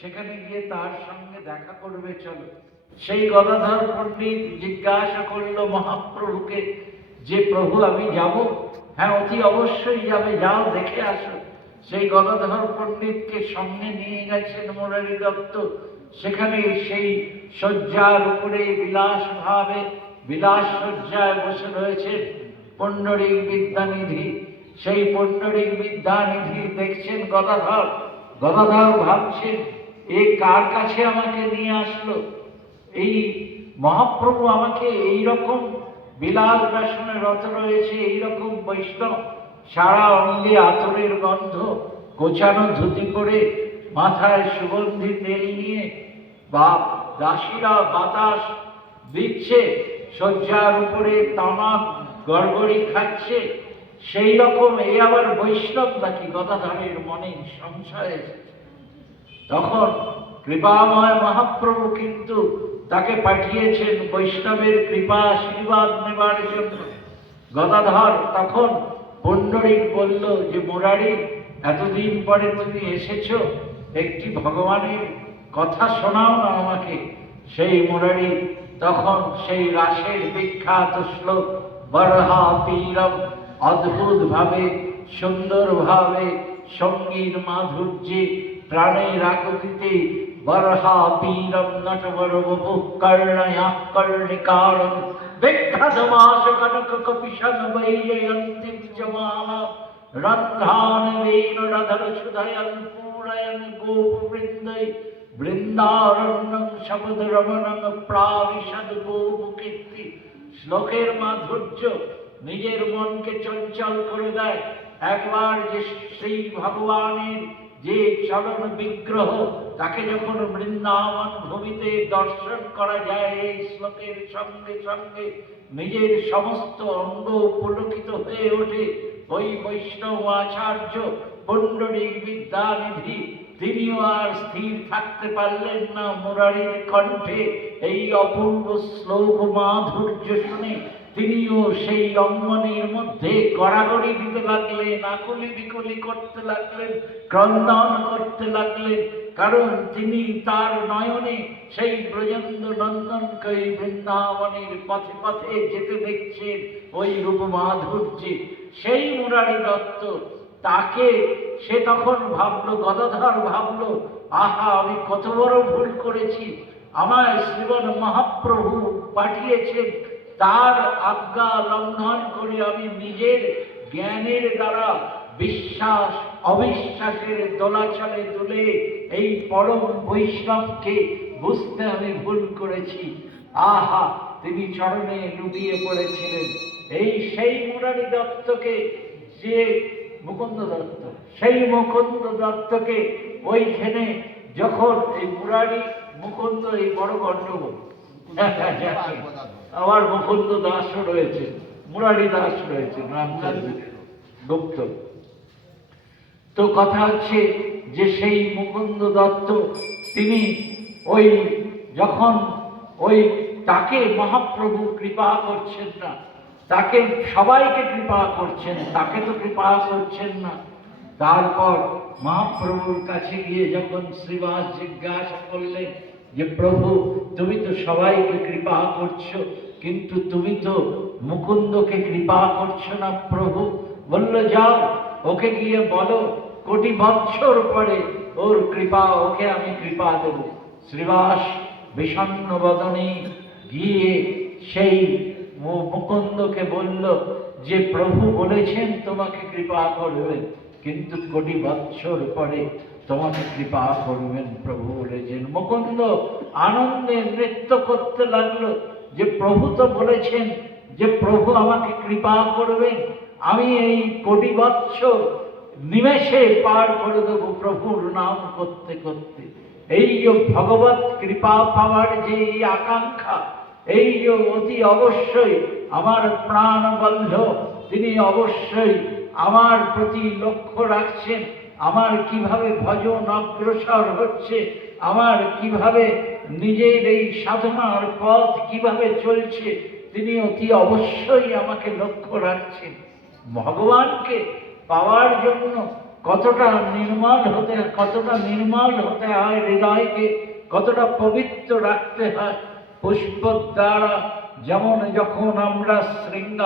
সেখানে গিয়ে তার সঙ্গে দেখা করবে, চলো। সেই গদাধর পণ্ডিত জিজ্ঞাসা করলো মহাপ্রভুকে যে প্রভু আমি যাব? হ্যাঁ, অতি অবশ্যই যাবে, যাও দেখে আসো। সেই গদাধর পণ্ডিতকে সঙ্গে নিয়ে গেছেন মুরারি দত্ত। সেখানে সেই শয্যার উপরে বিলাস শয্যায় বসে রয়েছেন পণ্ডরিক বিদ্যানিধি। সেই পণ্ডরিক বিদ্যানিধি দেখছেন গদাধর। গদাধর ভাবছেন, এ কার কাছে আমাকে নিয়ে আসলো? এই মহাপ্রভু আমাকে এই রকম বিলাস ব্যাসনে রত রয়েছে, এইরকম বৈষ্ণব, সারা অঙ্গে আতরের গন্ধ, গোছানো ধুতি পরে, মাথায় সুগন্ধি তেল নিয়ে দাসীরা বাতাস দিচ্ছে, শয্যার উপরে তামাক গড়গড়ি খাচ্ছে, সেই রকম এ আবার বৈষ্ণব নাকি? গদাধরের মনে সংশয়। তখন কৃপাময় মহাপ্রভু কিন্তু তাকে পাঠিয়েছেন বৈষ্ণবের কৃপা আশীর্বাদ নেবার জন্য। গদাধর তখন পণ্ডরিক বলল যে মুরারি, এতদিন পরে তুমি এসেছ, একটি ভগবানের কথা শোনাও না আমাকে। সেই মুরারি তখন সেই রাসের বিখ্যাত শ্লোক বরহা পীরম অদ্ভুত ভাবে, সুন্দর ভাবে, সঙ্গীর মাধুর্যে, প্রাণের আকুতিতে বরহা পীরম নটবর বপু কর্ণয়া কর্ণিকারম বিখ্যাতমাস কনক কপিশন বৈজয়ন্তিম জমালা রন্ধ্রান বেন রধর সুধয়ন পূরয়ন গোপবৃন্দৈ বৃন্দারণ্যং শবদ রমণং প্রাবিশদ গোমুকীর্তি। শ্লোকের মাধুর্য নিজের মনকে চঞ্চল করে দেয়। একবার যে শ্রী ভগবানের যে চলন বিগ্রহ, তাকে যখন বৃন্দাবন ভূমিতে দর্শন করা যায়, এই শ্লোকের সঙ্গে সঙ্গে নিজের সমস্ত অঙ্গ পুলকিত হয়ে ওঠে। ওই বৈষ্ণব আচার্য পণ্ডরিক বিদ্যানিধি তিনিও আর স্থির থাকতে পারলেন না। মুরারির কণ্ঠে এই অপূর্ব শ্লোক মাধুর্য শুনে তিনিও সেই অঙ্গনের মধ্যে গড়াগড়ি দিতে লাগলেন, আকুলি বিকুলি করতে লাগলেন, ক্রন্দন করতে লাগলেন। কারণ তিনি তার নয়নে সেই ব্রজেন্দ্র নন্দনকে বৃন্দাবনের পথে পথে যেতে দেখছেন ওই রূপ মাধুর্যে। সেই মুরারি দত্ত, তাকে সে তখন ভাবলো, গদাধর ভাবলো, আহা, আমি কত বড় ভুল করেছি। আমায় শ্রীমন মহাপ্রভু পাঠিয়েছেন, তার আজ্ঞা লঙ্ঘন করে আমি নিজের জ্ঞানের দ্বারা বিশ্বাস অবিশ্বাসের দোলাচলে তুলে এই পরম বৈষ্ণবকে বুঝতে আমি ভুল করেছি। আহা, তিনি চরণে লুটিয়ে পড়েছিলেন। এই সেই মুরারি দত্তকে, যে মুকুন্দ দত্ত, সেই মুকুন্দ দত্তকে ওইখানে যখন এই মুরারি মুকুন্দ এই বড় গণ্ডগোল, আবার মুকুন্দ দাসও রয়েছে, মুরারি দাস রয়েছে, রামচন্দ্র গুপ্ত। তো কথা হচ্ছে যে সেই মুকুন্দ দত্ত তিনি ওই যখন ওই তাকে মহাপ্রভু কৃপা করছেন না, তাকে সবাইকে কৃপা করছেন, তাকে তো কৃপা করছেন না। তারপর মহাপ্রভুর কাছে গিয়ে যখন শ্রীবাস জিজ্ঞাসা করলেন যে প্রভু, তুমি তো সবাইকে কৃপা করছো, কিন্তু তুমি তো মুকুন্দকে কৃপা করছো না প্রভু। বলল, যাও ওকে গিয়ে বলো, কোটি বৎসর পরে ওর কৃপা, ওকে আমি কৃপা দেব। শ্রীবাস বিষণ্ণ বদনে গিয়ে সেই মুকুন্দকে বলল যে প্রভু বলেছেন তোমাকে কৃপা করবেন, কিন্তু কোটি বৎসর পরে তোমাকে কৃপা করবেন প্রভু বলেছেন। মুকুন্দ আনন্দে নৃত্য করতে লাগলো যে প্রভু তো বলেছেন যে প্রভু আমাকে কৃপা করবেন, আমি এই কোটি বৎসর নিমেষে পার করে দেব প্রভুর নাম করতে করতে। এই যে ভগবত কৃপা পাওয়ার যে এই আকাঙ্ক্ষা, এই যে অতি অবশ্যই আমার প্রাণবন্ধ, তিনি অবশ্যই আমার প্রতি লক্ষ্য রাখছেন, আমার কিভাবে ভজন অগ্রসর হচ্ছে, আমার কিভাবে নিজের এই সাধনার পথ কিভাবে চলছে, তিনি অতি অবশ্যই আমাকে লক্ষ্য রাখছেন। ভগবানকে পাওয়ার জন্য কতটা নির্মল হতে হয় হৃদয়কে, কতটা পবিত্র রাখতে হয় পুষ্প দ্বারা। যেমন যখন আমরা শৃঙ্গার